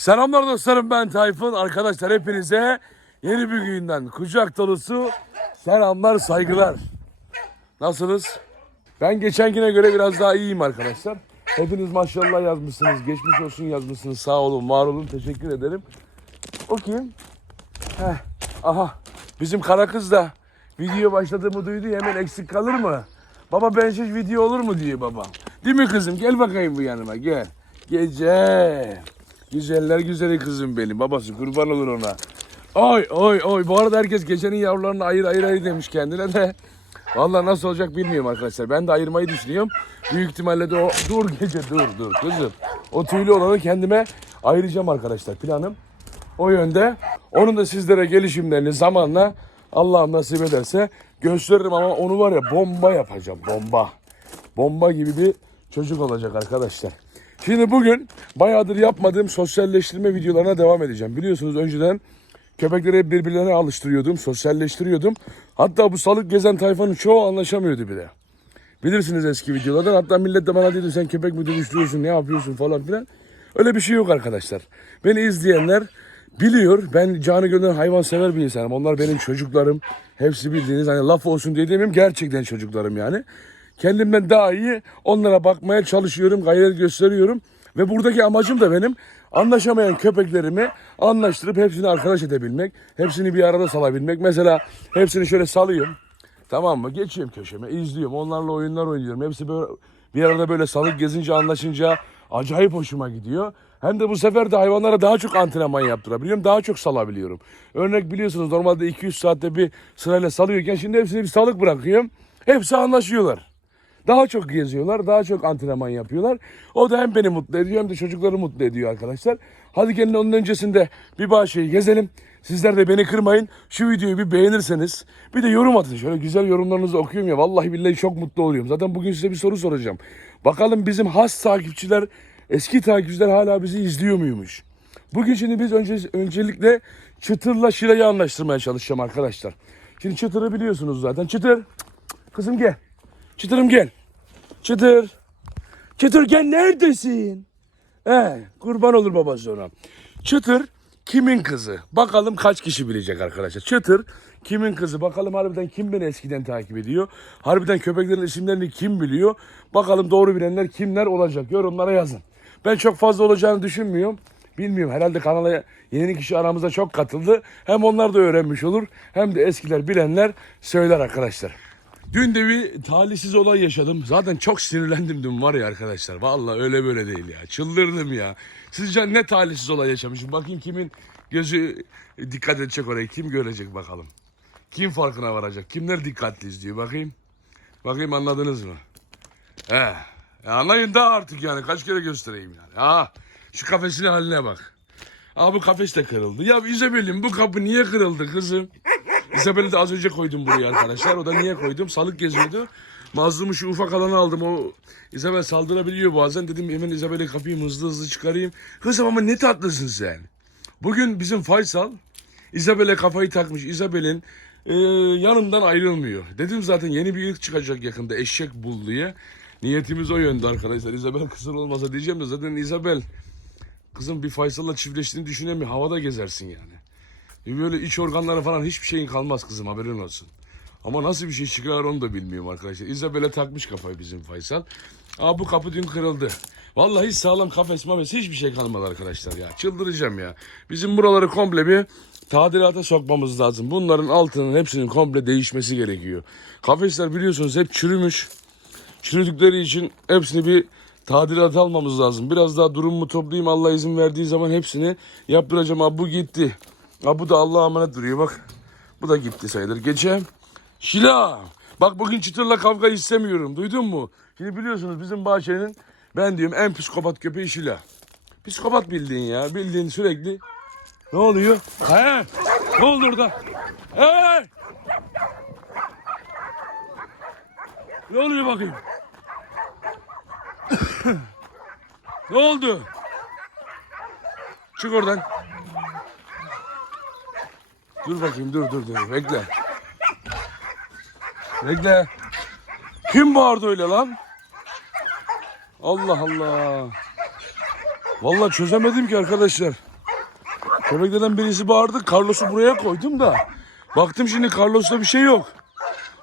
Selamlar dostlarım ben Tayfun. Arkadaşlar hepinize yeni bir günden kucak dolusu selamlar saygılar. Nasılsınız? Ben geçen güne göre biraz daha iyiyim arkadaşlar. Hepiniz maşallah yazmışsınız. Geçmiş olsun yazmışsınız. Sağ olun, var olun. Teşekkür ederim. O kim? Heh, aha. Bizim kara kız da video başladığımı duydu hemen eksik kalır mı? Baba bensiz video olur mu diyor baba. Değil mi kızım? Gel bakayım bu yanıma gel. Gece. Güzeller güzeli kızım benim. Babası kurban olur ona. Oy oy oy. Bu arada herkes gecenin yavrularını ayır ayır ayır demiş kendine de. Vallahi nasıl olacak bilmiyorum arkadaşlar. Ben de ayırmayı düşünüyorum. Büyük ihtimalle de o... Dur gece dur dur kızım. O tüylü olanı kendime ayıracağım arkadaşlar. Planım o yönde. Onun da sizlere gelişimlerini zamanla Allah nasip ederse gösteririm ama onu var ya bomba yapacağım bomba. Bomba gibi bir çocuk olacak arkadaşlar. Şimdi bugün bayağıdır yapmadığım sosyalleştirme videolarına devam edeceğim. Biliyorsunuz önceden köpekleri birbirlerine alıştırıyordum, sosyalleştiriyordum. Hatta bu salık gezen tayfanın çoğu anlaşamıyordu bile. Bilirsiniz eski videolardan. Hatta millet de bana dedi sen köpek mi dönüştürüyorsun, ne yapıyorsun falan filan. Öyle bir şey yok arkadaşlar. Beni izleyenler biliyor. Ben canı gönül hayvan sever bir insanım. Onlar benim çocuklarım. Hepsi bildiğiniz hani laf olsun diye demiyorum. Gerçekten çocuklarım yani. Kendimden daha iyi onlara bakmaya çalışıyorum, gayret gösteriyorum. Ve buradaki amacım da benim anlaşamayan köpeklerimi anlaştırıp hepsini arkadaş edebilmek. Hepsini bir arada salabilmek. Mesela hepsini şöyle salıyorum. Tamam mı? Geçiyorum köşeme, izliyorum. Onlarla oyunlar oynuyorum. Hepsi böyle bir arada böyle salık gezince, anlaşınca acayip hoşuma gidiyor. Hem de bu sefer de hayvanlara daha çok antrenman yaptırabiliyorum. Daha çok salabiliyorum. Örnek biliyorsunuz normalde 200 saatte bir sırayla salıyorken şimdi hepsini bir salık bırakıyorum. Hepsi anlaşıyorlar. Daha çok geziyorlar, daha çok antrenman yapıyorlar. O da hem beni mutlu ediyor hem de çocukları mutlu ediyor arkadaşlar. Hadi gelin onun öncesinde bir bahçeyi gezelim. Sizler de beni kırmayın. Şu videoyu bir beğenirseniz bir de yorum atın. Şöyle güzel yorumlarınızı okuyorum ya. Vallahi billahi çok mutlu oluyorum. Zaten bugün size bir soru soracağım. Bakalım bizim has takipçiler, eski takipçiler hala bizi izliyor muymuş? Bugün şimdi biz önce, öncelikle Çıtır'la Şile'yi anlaştırmaya çalışacağım arkadaşlar. Şimdi Çıtır'ı biliyorsunuz zaten. Çıtır, kızım gel. Çıtırım gel. Çıtır. Çıtır gel neredesin? He, kurban olur babası ona. Çıtır kimin kızı? Bakalım kaç kişi bilecek arkadaşlar. Çıtır kimin kızı? Bakalım harbiden kim beni eskiden takip ediyor? Harbiden köpeklerin isimlerini kim biliyor? Bakalım doğru bilenler kimler olacak? Yorumlara yazın. Ben çok fazla olacağını düşünmüyorum. Bilmiyorum herhalde kanala yeni kişi aramızda çok katıldı. Hem onlar da öğrenmiş olur hem de eskiler bilenler söyler arkadaşlar. Dün de bir talihsiz olay yaşadım. Zaten çok sinirlendim dün var ya arkadaşlar. Vallahi öyle böyle değil ya. Çıldırdım ya. Sizce ne talihsiz olay yaşamışım? Bakayım kimin gözü dikkat edecek oraya. Kim görecek bakalım. Kim farkına varacak? Kimler dikkatli izliyor bakayım. Bakayım anladınız mı? He. E anlayın da artık yani. Kaç kere göstereyim yani. Ha. Şu kafesinin haline bak. Aa bu kafes de kırıldı. Ya İzabel'im bu kapı niye kırıldı kızım? İzabel'i de az önce koydum buraya arkadaşlar. O da niye koydum? Salık geziyordu. Mazlumu şu ufak alanı aldım. O İzabel saldırabiliyor bazen. Dedim hemen İzabel'i kapayım hızlı hızlı çıkarayım. Kızım ama ne tatlısın sen. Bugün bizim Faysal İzabel'e kafayı takmış. İzabel'in e, yanından ayrılmıyor. Dedim zaten yeni bir ırk çıkacak yakında eşek bul diye. Niyetimiz o yönde arkadaşlar. İzabel kısır olmasa diyeceğim de zaten İzabel kızım bir Faysal'la çiftleştiğini düşünemiyor. Havada gezersin yani. E Böyle iç organları falan hiçbir şeyin kalmaz kızım haberin olsun. Ama nasıl bir şey çıkar onu da bilmiyorum arkadaşlar. İzabel'e takmış kafayı bizim Faysal. Aa bu kapı dün kırıldı. Vallahi hiç sağlam kafes mafes hiçbir şey kalmadı arkadaşlar ya. Çıldıracağım ya. Bizim buraları komple bir tadilata sokmamız lazım. Bunların altının hepsinin komple değişmesi gerekiyor. Kafesler biliyorsunuz hep çürümüş. Çürüdükleri için hepsini bir tadilat almamız lazım. Biraz daha durumumu toplayayım. Allah izin verdiği zaman hepsini yaptıracağım. Abi bu gitti. Ha bu da Allah'a emanet duruyor bak. Bu da gitti sayılır. Geçen Şila. Bak bugün çıtırla kavga istemiyorum. Duydun mu? Şimdi biliyorsunuz bizim bahçenin ben diyorum en psikopat köpeği Şila. Psikopat bildiğin ya. Bildiğin sürekli. Ne oluyor? He? Ne oldu orada? Hey! Ne oluyor bakayım? ne oldu? Çık oradan. Dur bakayım dur dur dur bekle. Bekle. Kim bağırdı öyle lan? Allah Allah. Vallahi çözemedim ki arkadaşlar. Köpeklerden birisi bağırdı. Carlos'u buraya koydum da. Baktım şimdi Carlos'ta bir şey yok.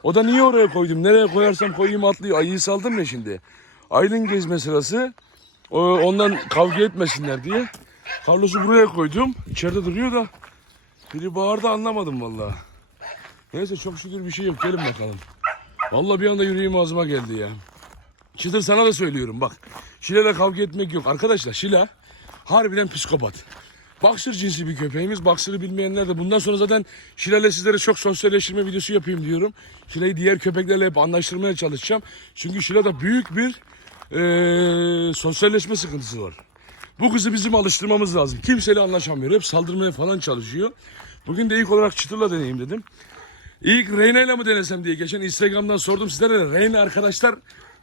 O da niye oraya koydum? Nereye koyarsam koyayım atlıyor. Ayıyı saldım ya şimdi. Aylin gezme sırası. Ondan kavga etmesinler diye. Carlos'u buraya koydum. İçeride duruyor da. Biri bağırdı anlamadım vallahi. Neyse çok şükür bir şey yok. Gelin bakalım. Vallahi bir anda yüreğim ağzıma geldi ya. Çıtır sana da söylüyorum bak. Şile'yle kavga etmek yok. Arkadaşlar Şile harbiden psikopat. Boxer cinsi bir köpeğimiz. Boxer'ı bilmeyenler de bundan sonra zaten Şile'yle sizlere çok sosyalleştirme videosu yapayım diyorum. Şile'yi diğer köpeklerle hep anlaştırmaya çalışacağım. Çünkü Şile'de büyük bir eee, sosyalleşme sıkıntısı var. Bu kızı bizim alıştırmamız lazım. Kimseyle anlaşamıyor. Hep saldırmaya falan çalışıyor. Bugün de ilk olarak Çıtır'la deneyeyim dedim. İlk Reyna ile mi denesem diye geçen Instagram'dan sordum sizlere de Reyna arkadaşlar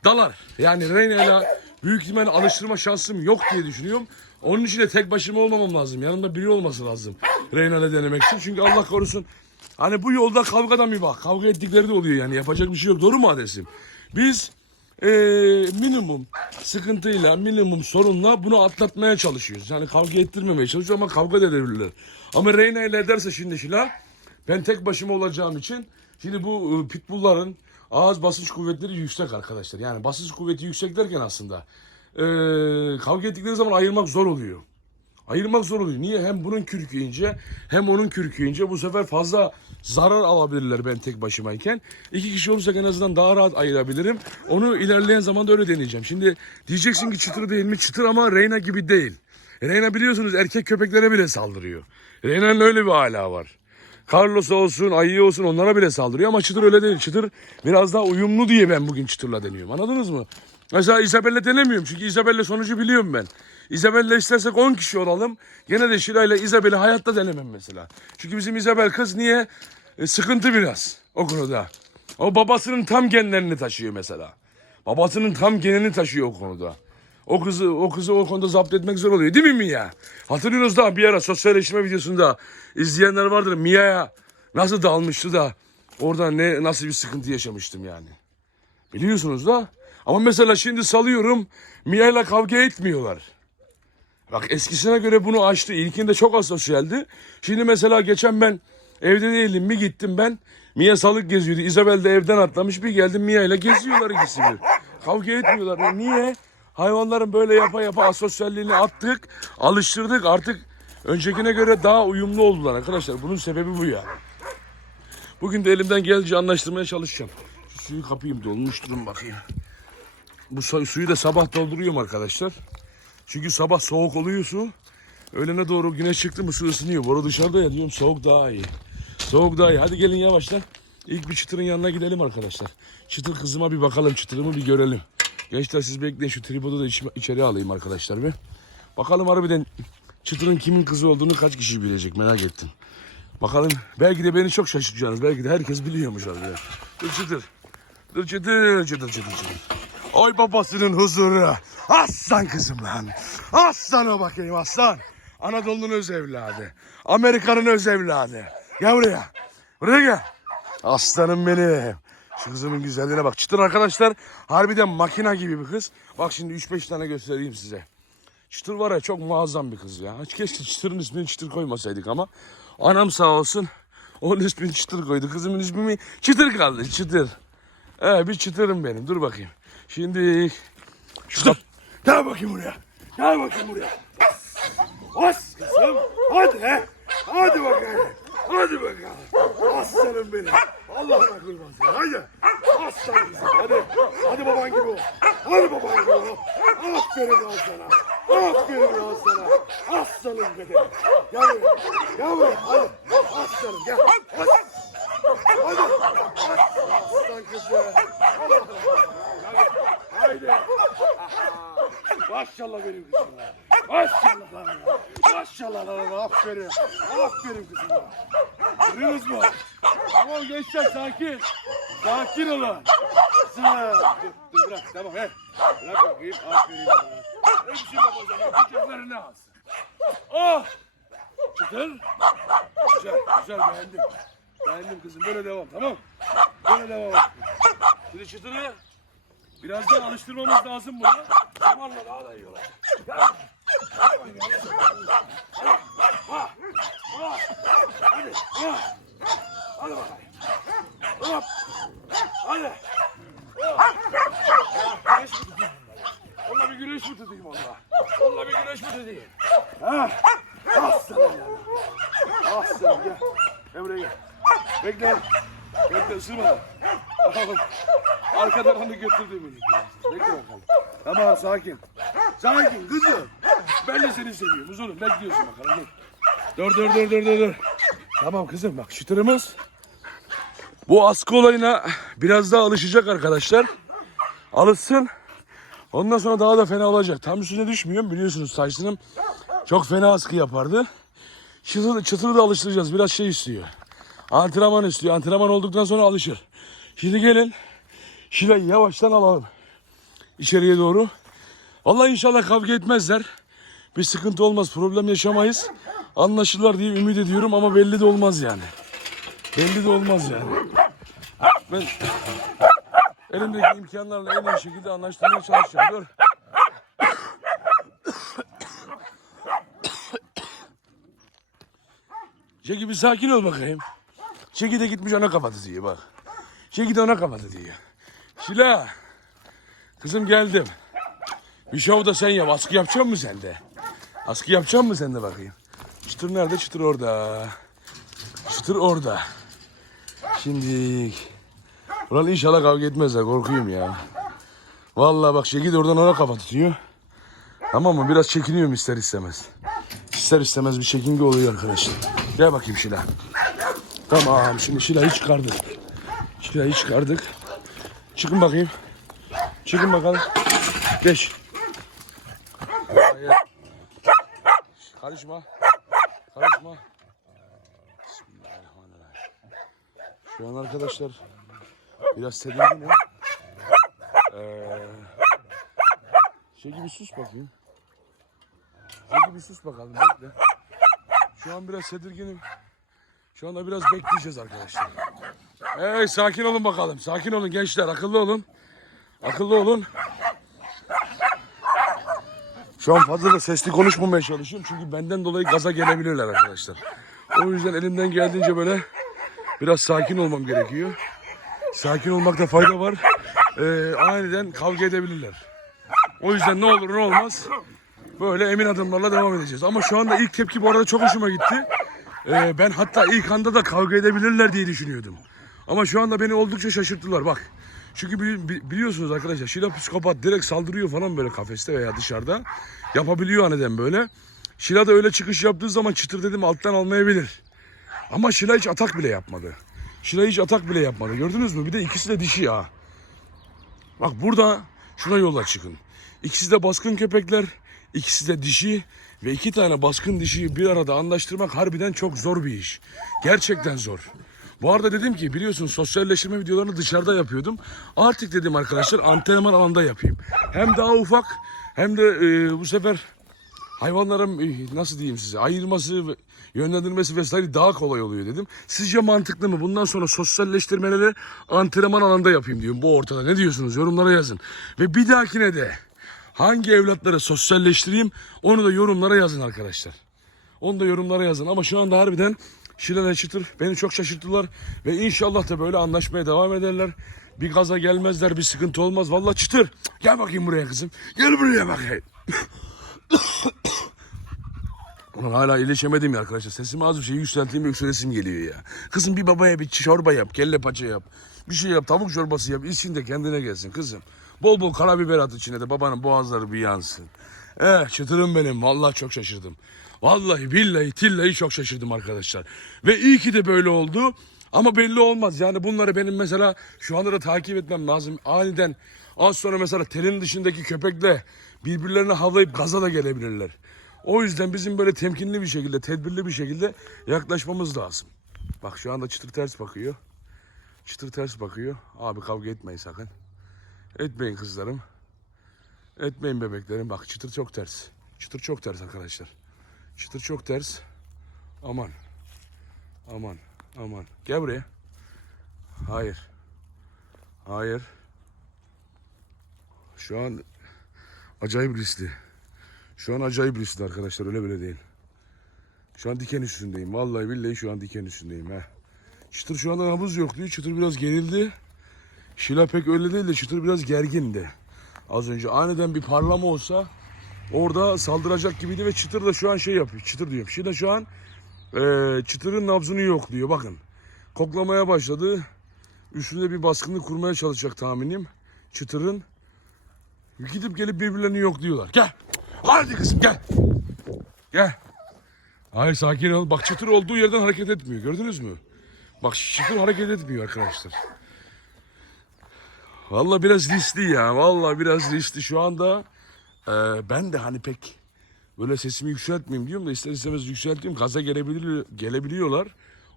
dalar. Yani Reyna ile büyük ihtimalle alıştırma şansım yok diye düşünüyorum. Onun için de tek başıma olmamam lazım. Yanımda biri olması lazım Reyna ile denemek için. Çünkü Allah korusun hani bu yolda kavgadan bir bak. Kavga ettikleri de oluyor yani yapacak bir şey yok. Doğru mu adresim? Biz eee, minimum sıkıntıyla, minimum sorunla bunu atlatmaya çalışıyoruz. Yani kavga ettirmemeye çalışıyoruz ama kavga da edebilirler. Ama Reyna ile ederse şimdi Şila ben tek başıma olacağım için şimdi bu e, pitbullların ağız basınç kuvvetleri yüksek arkadaşlar. Yani basınç kuvveti yüksek derken aslında e, kavga ettikleri zaman ayırmak zor oluyor. Ayırmak zor oluyor. Niye? Hem bunun kürkü ince hem onun kürkü ince. Bu sefer fazla zarar alabilirler ben tek başımayken. İki kişi olursak en azından daha rahat ayırabilirim. Onu ilerleyen zamanda öyle deneyeceğim. Şimdi diyeceksin ki çıtır değil mi? Çıtır ama Reyna gibi değil. Reyna biliyorsunuz erkek köpeklere bile saldırıyor. Reyna'nın öyle bir hala var. Carlos olsun, Ayı olsun onlara bile saldırıyor ama Çıtır öyle değil. Çıtır biraz daha uyumlu diye ben bugün Çıtır'la deniyorum. Anladınız mı? Mesela Isabel'le denemiyorum çünkü Isabel'le sonucu biliyorum ben. Isabel'le istersek 10 kişi olalım. Gene de Şiray'la Isabel'i hayatta denemem mesela. Çünkü bizim Isabel kız niye? E, sıkıntı biraz o konuda. O babasının tam genlerini taşıyor mesela. Babasının tam genini taşıyor o konuda. O kızı o kızı o konuda zapt etmek zor oluyor değil mi Mia? Hatırlıyorsunuz da bir ara sosyalleşme videosunda izleyenler vardır. Mia'ya nasıl dalmıştı da orada ne nasıl bir sıkıntı yaşamıştım yani. Biliyorsunuz da. Ama mesela şimdi salıyorum Mia ile kavga etmiyorlar. Bak eskisine göre bunu aştı. İlkinde çok asosyaldi. Şimdi mesela geçen ben evde değildim. Bir gittim ben. Mia salık geziyordu. Isabel de evden atlamış. Bir geldim Mia ile geziyorlar ikisi bir. Kavga etmiyorlar. Ya niye? Hayvanların böyle yapa yapa asosyalliğini attık. Alıştırdık. Artık öncekine göre daha uyumlu oldular arkadaşlar. Bunun sebebi bu yani. Bugün de elimden gelince anlaştırmaya çalışacağım. Şu suyu kapayım dolmuş durun bakayım. Bu su- suyu da sabah dolduruyorum arkadaşlar. Çünkü sabah soğuk oluyor su. Öğlene doğru güneş çıktı mı su ısınıyor. Bora dışarıda ya diyorum soğuk daha iyi. Soğuk daha iyi. Hadi gelin yavaştan. İlk bir çıtırın yanına gidelim arkadaşlar. Çıtır kızıma bir bakalım. Çıtırımı bir görelim. Gençler siz bekleyin. Şu tripodu da iç- içeri alayım arkadaşlar bir. Bakalım harbiden çıtırın kimin kızı olduğunu kaç kişi bilecek merak ettim. Bakalım belki de beni çok şaşırtacaksınız. Belki de herkes biliyormuş harbiden. Dur çıtır. Dur çıtır çıtır çıtır çıtır. Oy babasının huzuru. Aslan kızım lan. Aslan o bakayım aslan. Anadolu'nun öz evladı. Amerika'nın öz evladı. Gel buraya. Buraya gel. Aslanım benim. Şu kızımın güzelliğine bak. Çıtır arkadaşlar harbiden makina gibi bir kız. Bak şimdi 3-5 tane göstereyim size. Çıtır var ya çok muazzam bir kız ya. Keşke Çıtır'ın ismini Çıtır koymasaydık ama. Anam sağ olsun. Onun ismini Çıtır koydu. Kızımın ismi Çıtır kaldı. Çıtır. Ee, bir çıtırım benim. Dur bakayım. Şimdi şu kap- Gel bakayım buraya. Gel bakayım buraya. As kızım. Hadi he. Hadi bakayım. Hadi bakalım. Aslanım benim. Allah'ına kurban seni. Hadi. Aslan kızım. Hadi. Hadi baban gibi ol. Hadi baban gibi ol. Aferin lan sana. Aferin lan sana. Aslanım benim. Gel buraya. Gel buraya. Hadi. Aslanım gel. Hadi. Hadi. Aslan kızım. Allah'ına. Hadi. Haydi. Maşallah benim kızım. Maşallah lan. Maşallah lan. Aferin. Aferin kızım. ya. Görüyorsunuz mu? Tamam gençler sakin. Sakin olun. Kızım. Dur, dur bırak tamam he. Bırak bakayım. Aferin sana. Hepsi babacığım. Kucaklarına alsın. Oh. Çıtır. Güzel, güzel beğendim. Beğendim kızım. Böyle devam tamam. Böyle devam. Şimdi çıtırı Birazdan alıştırmamız lazım bunu. Zamanla daha da iyi olacak. Gel. Gel bakayım, gel. Ha. Ha. Aslanım ya. Aslanım gel. Gel buraya gel. Bekle. Bekle ısırma. Bakalım. Arkadan onu götürdü beni. Bekle bakalım. Tamam sakin. Sakin kızım. Ben de seni seviyorum. Uzunum bekliyorsun bakalım. Dur dur dur dur dur. dur. Tamam kızım bak çıtırımız. Bu askı olayına biraz daha alışacak arkadaşlar. Alışsın. Ondan sonra daha da fena olacak. Tam üstüne düşmüyorum biliyorsunuz Tyson'ım çok fena askı yapardı. Çıtırı, çıtırı da alıştıracağız. Biraz şey istiyor. Antrenman istiyor. Antrenman olduktan sonra alışır. Şimdi gelin. Şile'yi yavaştan alalım. İçeriye doğru. Vallahi inşallah kavga etmezler. Bir sıkıntı olmaz. Problem yaşamayız. Anlaşırlar diye ümit ediyorum ama belli de olmaz yani. Belli de olmaz yani. Ben elimdeki imkanlarla en iyi şekilde anlaştırmaya çalışacağım. Dur. Çeki bir sakin ol bakayım. Çeki de gitmiş ona kapadı diyor bak. Çeki de ona kapadı diyor. Şila. Kızım geldim. Bir da sen yap. Askı yapacak mısın sen de? Askı yapacak mısın sen de bakayım? Çıtır nerede? Çıtır orada. Çıtır orada. Şimdi... Ulan inşallah kavga etmezler. Korkuyum ya. Vallahi bak Şeki de oradan ona kafa tutuyor. Tamam mı? Biraz çekiniyorum ister istemez. İster istemez bir çekinge oluyor arkadaşlar. Gel bakayım Şila. Tamam şimdi Şila'yı çıkardık. Şila'yı çıkardık. Çıkın bakayım. Çıkın bakalım. Geç. Karışma. Karışma. Şu an arkadaşlar biraz tedirginim. Ee, şey gibi sus bakayım. Şey gibi sus bakalım bekle. Şu an biraz tedirginim. Şu anda biraz bekleyeceğiz arkadaşlar. Hey sakin olun bakalım. Sakin olun gençler. Akıllı olun. Akıllı olun. Şu an fazla da sesli konuşmamaya çalışıyorum. Çünkü benden dolayı gaza gelebilirler arkadaşlar. O yüzden elimden geldiğince böyle biraz sakin olmam gerekiyor. Sakin olmakta fayda var. Ee, aniden kavga edebilirler. O yüzden ne olur ne olmaz böyle emin adımlarla devam edeceğiz. Ama şu anda ilk tepki bu arada çok hoşuma gitti. Ee, ben hatta ilk anda da kavga edebilirler diye düşünüyordum. Ama şu anda beni oldukça şaşırttılar bak. Çünkü bili- bi- biliyorsunuz arkadaşlar Şila psikopat direkt saldırıyor falan böyle kafeste veya dışarıda. Yapabiliyor aniden böyle. Şila da öyle çıkış yaptığı zaman çıtır dedim alttan almayabilir. Ama Şila hiç atak bile yapmadı. Şila hiç atak bile yapmadı. Gördünüz mü? Bir de ikisi de dişi ya. Bak burada şuna yola çıkın. İkisi de baskın köpekler, ikisi de dişi ve iki tane baskın dişiyi bir arada anlaştırmak harbiden çok zor bir iş. Gerçekten zor. Bu arada dedim ki biliyorsun sosyalleştirme videolarını dışarıda yapıyordum. Artık dedim arkadaşlar antrenman alanda yapayım. Hem daha ufak hem de e, bu sefer hayvanların e, nasıl diyeyim size ayırması yönlendirmesi vesaire daha kolay oluyor dedim. Sizce mantıklı mı? Bundan sonra sosyalleştirmeleri antrenman alanda yapayım diyorum bu ortada. Ne diyorsunuz? Yorumlara yazın. Ve bir dahakine de hangi evlatları sosyalleştireyim onu da yorumlara yazın arkadaşlar. Onu da yorumlara yazın. Ama şu anda harbiden Şilen ve Çıtır beni çok şaşırttılar. Ve inşallah da böyle anlaşmaya devam ederler. Bir gaza gelmezler, bir sıkıntı olmaz. Vallahi Çıtır gel bakayım buraya kızım. Gel buraya bakayım. Ulan hala iyileşemedim ya arkadaşlar. Sesimi az bir şey yükselteyim yükselesim geliyor ya. Kızım bir babaya bir çorba yap, kelle paça yap. Bir şey yap, tavuk çorbası yap. İçsin de kendine gelsin kızım. Bol bol karabiber at içine de babanın boğazları bir yansın. Eh çıtırım benim. Vallahi çok şaşırdım. Vallahi billahi tillahi çok şaşırdım arkadaşlar. Ve iyi ki de böyle oldu. Ama belli olmaz. Yani bunları benim mesela şu anda da takip etmem lazım. Aniden az sonra mesela telin dışındaki köpekle birbirlerine havlayıp gaza da gelebilirler. O yüzden bizim böyle temkinli bir şekilde, tedbirli bir şekilde yaklaşmamız lazım. Bak şu anda çıtır ters bakıyor. Çıtır ters bakıyor. Abi kavga etmeyin sakın. Etmeyin kızlarım. Etmeyin bebeklerim. Bak çıtır çok ters. Çıtır çok ters arkadaşlar. Çıtır çok ters. Aman. Aman. Aman. Gel buraya. Hayır. Hayır. Şu an acayip riskli. Şu an acayip riskli arkadaşlar öyle böyle değil. Şu an diken üstündeyim. Vallahi billahi şu an diken üstündeyim ha. Çıtır şu anda nabız yok diyor. Çıtır biraz gerildi. Şila pek öyle değil de Çıtır biraz gergindi. Az önce aniden bir parlama olsa orada saldıracak gibiydi ve çıtır da şu an şey yapıyor. Çıtır diyorum. Şila şu an e, çıtırın nabzını yok diyor. Bakın koklamaya başladı. Üstünde bir baskını kurmaya çalışacak tahminim. Çıtırın. Gidip gelip birbirlerini yok diyorlar. Gel. Hadi kızım gel. Gel. Hayır sakin ol. Bak çıtır olduğu yerden hareket etmiyor. Gördünüz mü? Bak çıtır hareket etmiyor arkadaşlar. Vallahi biraz riskli ya. Vallahi biraz riskli. Şu anda e, ben de hani pek böyle sesimi yükseltmeyeyim diyorum da ister istemez yükselteyim. Gaza gelebilir, gelebiliyorlar.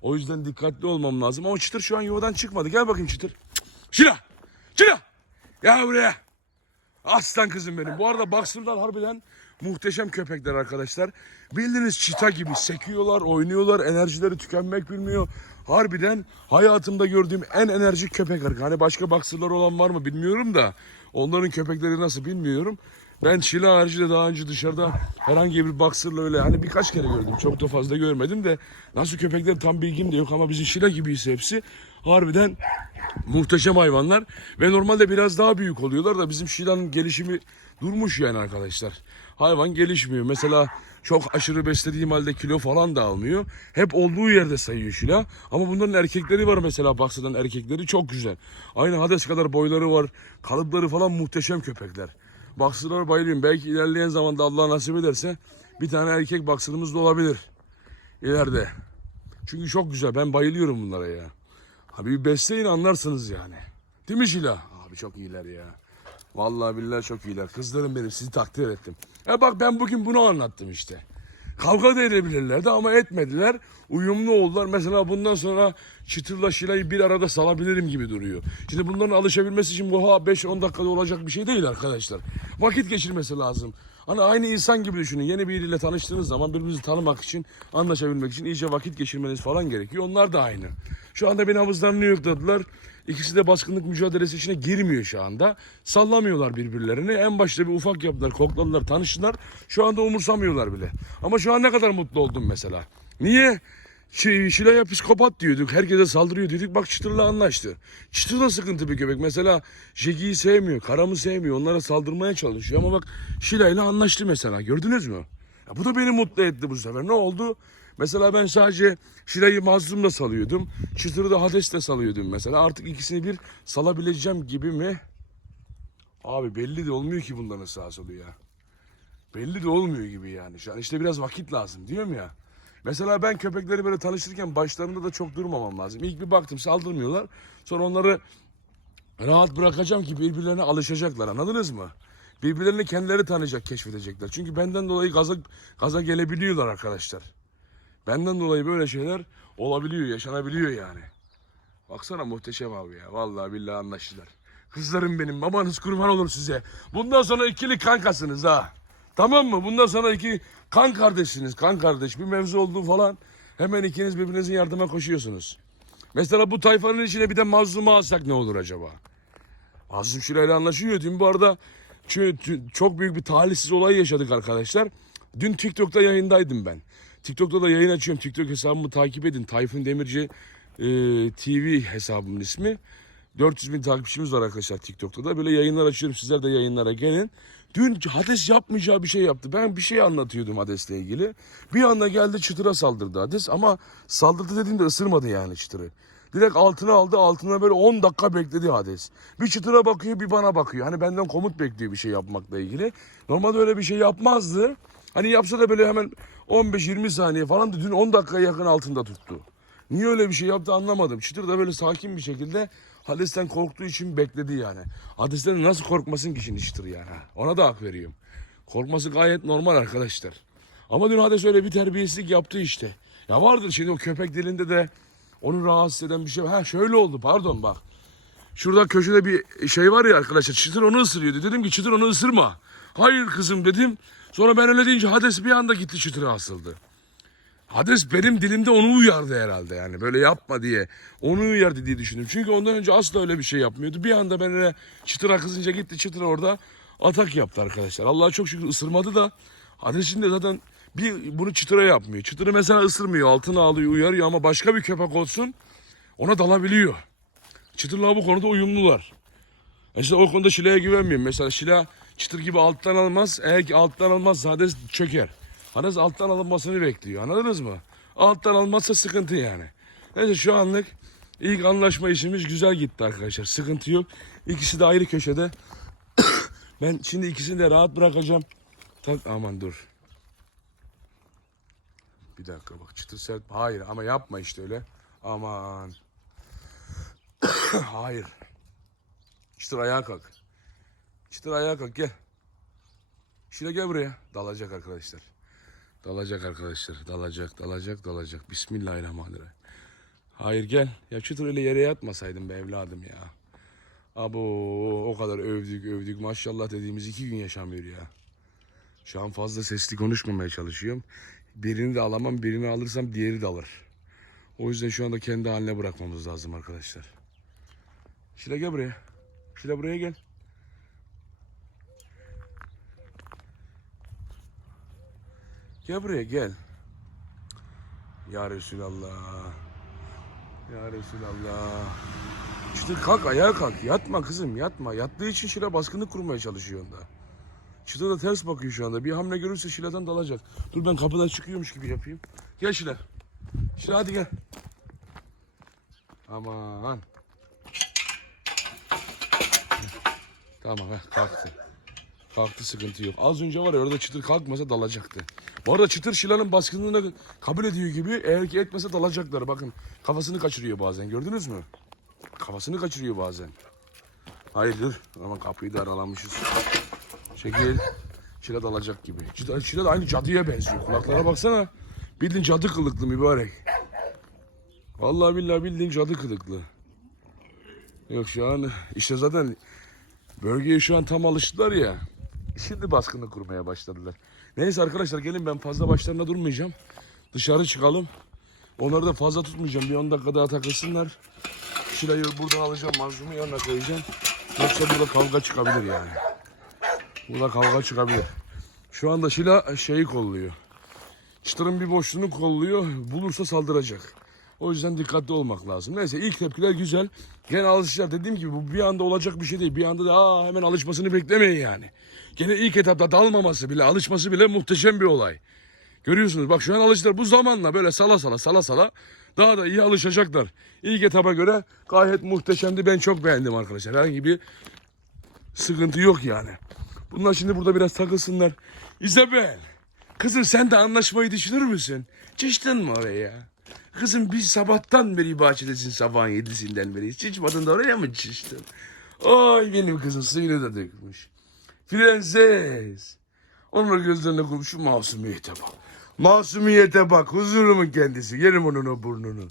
O yüzden dikkatli olmam lazım. Ama çıtır şu an yuvadan çıkmadı. Gel bakayım çıtır. Şila! Şila! Gel buraya. Aslan kızım benim. Bu arada baksırlar harbiden muhteşem köpekler arkadaşlar. Bildiğiniz çita gibi sekiyorlar, oynuyorlar. Enerjileri tükenmek bilmiyor. Harbiden hayatımda gördüğüm en enerjik köpek ırkı. Hani başka baksırlar olan var mı bilmiyorum da. Onların köpekleri nasıl bilmiyorum. Ben Şila harici de daha önce dışarıda herhangi bir baksırla öyle hani birkaç kere gördüm. Çok da fazla görmedim de nasıl köpekler tam bilgim de yok ama bizim Şila gibiyse hepsi harbiden muhteşem hayvanlar ve normalde biraz daha büyük oluyorlar da bizim Şila'nın gelişimi durmuş yani arkadaşlar. Hayvan gelişmiyor. Mesela çok aşırı beslediğim halde kilo falan da almıyor. Hep olduğu yerde sayıyor Şila. Ama bunların erkekleri var mesela Baksa'dan erkekleri çok güzel. Aynı Hades kadar boyları var. Kalıpları falan muhteşem köpekler. Baksırlara bayılıyorum. Belki ilerleyen zamanda Allah nasip ederse bir tane erkek baksırımız da olabilir. İleride. Çünkü çok güzel. Ben bayılıyorum bunlara ya. Abi bir besleyin anlarsınız yani. Değil mi Şila? Abi çok iyiler ya. Vallahi billahi çok iyiler. Kızlarım benim sizi takdir ettim. E bak ben bugün bunu anlattım işte. Kavga da edebilirlerdi ama etmediler. Uyumlu oldular. Mesela bundan sonra Çıtır'la Şila'yı bir arada salabilirim gibi duruyor. Şimdi bunların alışabilmesi için bu ha 5-10 dakikada olacak bir şey değil arkadaşlar. Vakit geçirmesi lazım. Hani aynı insan gibi düşünün. Yeni biriyle tanıştığınız zaman birbirinizi tanımak için, anlaşabilmek için iyice vakit geçirmeniz falan gerekiyor. Onlar da aynı. Şu anda beni havuzlarını yokladılar. İkisi de baskınlık mücadelesi içine girmiyor şu anda. Sallamıyorlar birbirlerini. En başta bir ufak yaptılar, kokladılar, tanıştılar. Şu anda umursamıyorlar bile. Ama şu an ne kadar mutlu oldum mesela. Niye? Şila'ya psikopat diyorduk. Herkese saldırıyor dedik. Bak Çıtır'la anlaştı. Çıtır da sıkıntı bir köpek. Mesela Jegi'yi sevmiyor. Karam'ı sevmiyor. Onlara saldırmaya çalışıyor. Ama bak Şila'yla anlaştı mesela. Gördünüz mü? Ya bu da beni mutlu etti bu sefer. Ne oldu? Mesela ben sadece Şila'yı Mazlum'la salıyordum. Çıtır'ı da Hades'le salıyordum mesela. Artık ikisini bir salabileceğim gibi mi? Abi belli de olmuyor ki bunların sağa solu ya. Belli de olmuyor gibi yani. Şu an işte biraz vakit lazım diyorum ya. Mesela ben köpekleri böyle tanıştırırken başlarında da çok durmamam lazım. İlk bir baktım saldırmıyorlar. Sonra onları rahat bırakacağım ki birbirlerine alışacaklar anladınız mı? Birbirlerini kendileri tanıyacak, keşfedecekler. Çünkü benden dolayı gaza, gaza gelebiliyorlar arkadaşlar. Benden dolayı böyle şeyler olabiliyor, yaşanabiliyor yani. Baksana muhteşem abi ya. Vallahi billahi anlaştılar. Kızlarım benim, babanız kurban olur size. Bundan sonra ikili kankasınız ha. Tamam mı? Bundan sonra iki kan kardeşsiniz, kan kardeş. Bir mevzu olduğu falan hemen ikiniz birbirinizin yardıma koşuyorsunuz. Mesela bu tayfanın içine bir de mazlumu alsak ne olur acaba? Mazlum Şile'yle anlaşıyor. Dün bu arada çok büyük bir talihsiz olay yaşadık arkadaşlar. Dün TikTok'ta yayındaydım ben. TikTok'ta da yayın açıyorum. TikTok hesabımı takip edin. Tayfun Demirci e, TV hesabımın ismi. 400 bin takipçimiz var arkadaşlar TikTok'ta da. Böyle yayınlar açıyorum. Sizler de yayınlara gelin. Dün Hades yapmayacağı bir şey yaptı. Ben bir şey anlatıyordum Hades'le ilgili. Bir anda geldi çıtıra saldırdı Hades. Ama saldırdı dediğimde ısırmadı yani çıtırı. Direkt altına aldı. Altına böyle 10 dakika bekledi Hades. Bir çıtıra bakıyor bir bana bakıyor. Hani benden komut bekliyor bir şey yapmakla ilgili. Normalde öyle bir şey yapmazdı. Hani yapsa da böyle hemen 15-20 saniye falan da dün 10 dakikaya yakın altında tuttu. Niye öyle bir şey yaptı anlamadım. Çıtır da böyle sakin bir şekilde Hades'ten korktuğu için bekledi yani. Hades'ten nasıl korkmasın ki şimdi Çıtır yani. Ona da hak veriyorum. Korkması gayet normal arkadaşlar. Ama dün Hades öyle bir terbiyesizlik yaptı işte. Ya vardır şimdi o köpek dilinde de onu rahatsız eden bir şey. Ha şöyle oldu pardon bak. Şurada köşede bir şey var ya arkadaşlar. Çıtır onu ısırıyordu. Dedim ki Çıtır onu ısırma. Hayır kızım dedim. Sonra ben öyle deyince Hades bir anda gitti Çıtır'a asıldı. Hades benim dilimde onu uyardı herhalde yani böyle yapma diye. Onu uyardı diye düşündüm. Çünkü ondan önce asla öyle bir şey yapmıyordu. Bir anda ben öyle çıtıra kızınca gitti çıtıra orada atak yaptı arkadaşlar. Allah'a çok şükür ısırmadı da Hades'in de zaten bir bunu çıtıra yapmıyor. Çıtırı mesela ısırmıyor altına alıyor uyarıyor ama başka bir köpek olsun ona dalabiliyor. Çıtırla bu konuda uyumlular. İşte o konuda Şile'ye güvenmiyorum. Mesela Şile çıtır gibi alttan almaz. Eğer ki alttan almazsa Hades çöker. Hades alttan alınmasını bekliyor. Anladınız mı? Alttan almazsa sıkıntı yani. Neyse şu anlık ilk anlaşma işimiz güzel gitti arkadaşlar. Sıkıntı yok. İkisi de ayrı köşede. ben şimdi ikisini de rahat bırakacağım. Tak aman dur. Bir dakika bak çıtır sert. Hayır ama yapma işte öyle. Aman. Hayır. Çıtır ayağa kalk. Çıtır ayağa kalk gel. Şile gel buraya. Dalacak arkadaşlar. Dalacak arkadaşlar. Dalacak, dalacak, dalacak. Bismillahirrahmanirrahim. Hayır gel. Ya çıtır öyle yere yatmasaydın be evladım ya. Abo o kadar övdük övdük maşallah dediğimiz iki gün yaşamıyor ya. Şu an fazla sesli konuşmamaya çalışıyorum. Birini de alamam birini alırsam diğeri de alır. O yüzden şu anda kendi haline bırakmamız lazım arkadaşlar. Şile gel buraya. Şile buraya gel. Gel buraya gel. Ya Resulallah. Ya Resulallah. Çıtır kalk ayağa kalk. Yatma kızım yatma. Yattığı için Şile baskını kurmaya çalışıyor onda. Şile de ters bakıyor şu anda. Bir hamle görürse Şile'den dalacak. Dur ben kapıdan çıkıyormuş gibi yapayım. Gel Şile. Şile hadi gel. Aman. Tamam kalktı. Kalktı sıkıntı yok. Az önce var ya orada çıtır kalkmasa dalacaktı. Bu arada çıtır Şila'nın baskınlığını kabul ediyor gibi eğer ki etmese dalacaklar. Bakın kafasını kaçırıyor bazen gördünüz mü? Kafasını kaçırıyor bazen. Hayırdır ama kapıyı da aralamışız. Çekil. Şila dalacak gibi. Şila da aynı cadıya benziyor. Kulaklara baksana. Bildiğin cadı kılıklı mübarek. Vallahi billahi bildiğin cadı kılıklı. Yok şu an işte zaten bölgeye şu an tam alıştılar ya. Şimdi baskını kurmaya başladılar. Neyse arkadaşlar gelin ben fazla başlarında durmayacağım. Dışarı çıkalım. Onları da fazla tutmayacağım. Bir 10 dakika daha takılsınlar. Şilayı buradan alacağım. Mazlumu yanına koyacağım. Yoksa burada kavga çıkabilir yani. Burada kavga çıkabilir. Şu anda Şila şeyi kolluyor. Çıtırın bir boşluğunu kolluyor. Bulursa saldıracak. O yüzden dikkatli olmak lazım. Neyse ilk tepkiler güzel. Gene alışacak. Dediğim gibi bu bir anda olacak bir şey değil. Bir anda da aa, hemen alışmasını beklemeyin yani. Gene ilk etapta dalmaması bile, alışması bile muhteşem bir olay. Görüyorsunuz bak şu an alıştılar. Bu zamanla böyle sala sala sala sala daha da iyi alışacaklar. İlk etaba göre gayet muhteşemdi. Ben çok beğendim arkadaşlar. Herhangi bir sıkıntı yok yani. Bunlar şimdi burada biraz takılsınlar. İzabel, kızım sen de anlaşmayı düşünür müsün? Çıktın mı oraya? Kızım biz sabahtan beri bahçedesin sabahın yedisinden beri. Hiç çıkmadın da oraya mı çıktın? Ay benim kızım suyunu da dökmüş. Prenses. Onlar gözlerine koymuş şu masumiyete bak. Masumiyete bak. Huzurumun kendisi. Yerim onun o burnunu.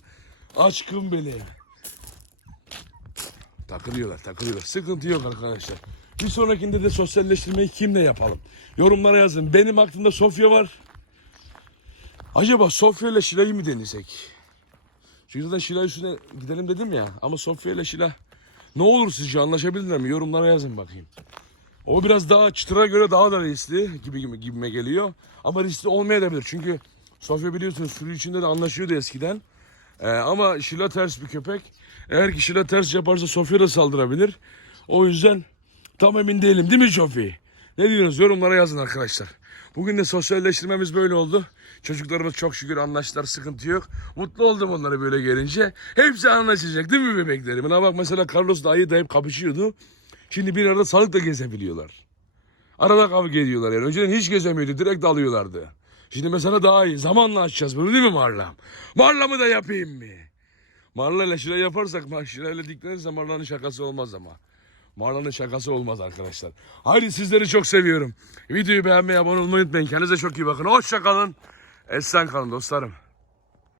Aşkım benim. Takılıyorlar takılıyorlar. Sıkıntı yok arkadaşlar. Bir sonrakinde de sosyalleştirmeyi kimle yapalım? Yorumlara yazın. Benim aklımda Sofya var. Acaba Sofya ile Şila'yı mı denesek? Çünkü zaten Şila üstüne gidelim dedim ya. Ama Sofya ile Şila ne olur sizce anlaşabilirler mi? Yorumlara yazın bakayım. O biraz daha çıtıra göre daha da riskli gibi, gibi gibime geliyor. Ama riskli olmayabilir. Çünkü Sofya biliyorsunuz sürü içinde de anlaşıyordu eskiden. Ee, ama Şila ters bir köpek. Eğer ki Şila ters yaparsa Sofya da saldırabilir. O yüzden tam emin değilim değil mi Sofi? Ne diyorsunuz? Yorumlara yazın arkadaşlar. Bugün de sosyalleştirmemiz böyle oldu. Çocuklarımız çok şükür anlaştılar, sıkıntı yok. Mutlu oldum onları böyle gelince. Hepsi anlaşacak değil mi bebeklerim? Buna bak mesela Carlos da ayı da hep kapışıyordu. Şimdi bir arada sağlıkla gezebiliyorlar. Arada kavga ediyorlar yani. Önceden hiç gezemiyordu. Direkt dalıyorlardı. Şimdi mesela daha iyi. Zamanla açacağız bunu değil mi Marlam? Marlamı da yapayım mı? Marla ile şile yaparsak Şile ile diklenirse Marla'nın şakası olmaz ama. Marla'nın şakası olmaz arkadaşlar. Haydi sizleri çok seviyorum. Videoyu beğenmeyi, abone olmayı unutmayın. Kendinize çok iyi bakın. Hoşça kalın. Esen kalın dostlarım.